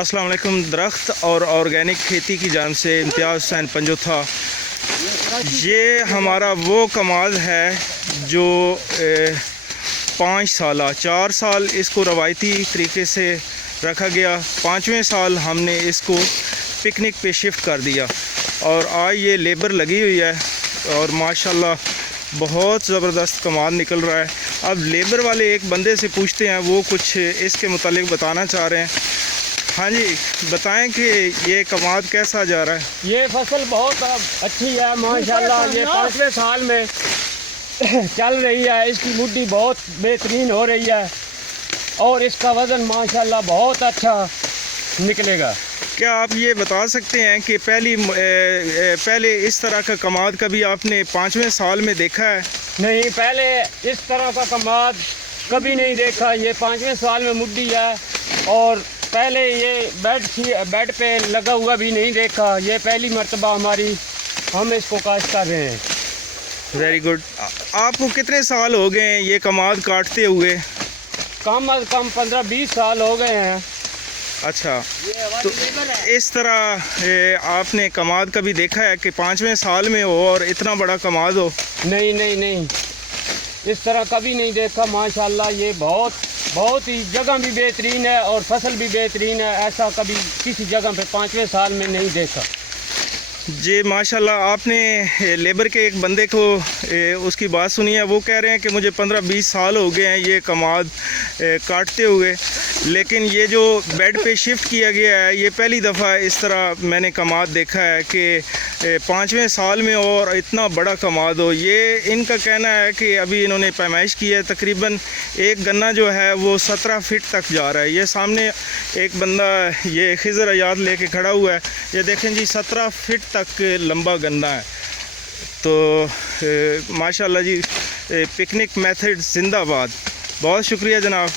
अस्सलाम वालेकुम। दरख्त और ऑर्गेनिक खेती की जान से इम्तियाज़ हुसैन पंजोथा। ये हमारा वो कमाद है जो 5 साल 4 साल इसको रवायती तरीके से रखा गया। 5वें साल हमने इसको पिकनिक पे शिफ्ट कर दिया और आज ये लेबर लगी हुई है और माशाल्लाह बहुत ज़बरदस्त कमाद निकल रहा है। अब लेबर वाले एक बंदे से पूछते हैं, वो कुछ इसके मुतालिक बताना चाह रहे हैं। हाँ जी, बताएं कि ये कमाद कैसा जा रहा है। ये फसल बहुत अच्छी है माशाल्लाह। ये 5वें साल में चल रही है। इसकी मुड्डी बहुत बेहतरीन हो रही है और इसका वज़न माशाल्लाह बहुत अच्छा निकलेगा। क्या आप ये बता सकते हैं कि पहले इस तरह का कमाद कभी आपने 5वें साल में देखा है? नहीं, पहले इस तरह का कमाद कभी नहीं देखा। ये 5वें साल में मुड्डी है और पहले ये बेड पे लगा हुआ भी नहीं देखा। ये पहली मर्तबा हम इसको काश्त कर रहे हैं। Very good. आपको कितने साल हो गए हैं ये कमाद काटते हुए? कम अज़ कम 15-20 साल हो गए हैं। अच्छा, तो इस तरह आपने कमाद कभी देखा है कि 5वें साल में हो और इतना बड़ा कमाद हो? नहीं, इस तरह कभी नहीं देखा माशाल्लाह। ये बहुत ही जगह भी बेहतरीन है और फसल भी बेहतरीन है। ऐसा कभी किसी जगह पे 5वें साल में नहीं देखा जी माशाल्लाह। आपने लेबर के एक बंदे को उसकी बात सुनी है, वो कह रहे हैं कि मुझे 15-20 साल हो गए हैं ये कमाद काटते हुए, लेकिन ये जो बेड पे शिफ्ट किया गया है ये पहली दफ़ा इस तरह मैंने कमाद देखा है कि 5वें साल में और इतना बड़ा कमाद हो। ये इनका कहना है कि अभी इन्होंने पैमाइश की है, तकरीबन एक गन्ना जो है वो 17 फीट तक जा रहा है। ये सामने एक बंदा ये खिज़र आयात लेके खड़ा हुआ है, ये देखें जी 17 फीट तक लंबा गन्ना है। तो माशाल्लाह जी, पिकनिक मेथड जिंदाबाद। बहुत शुक्रिया जनाब।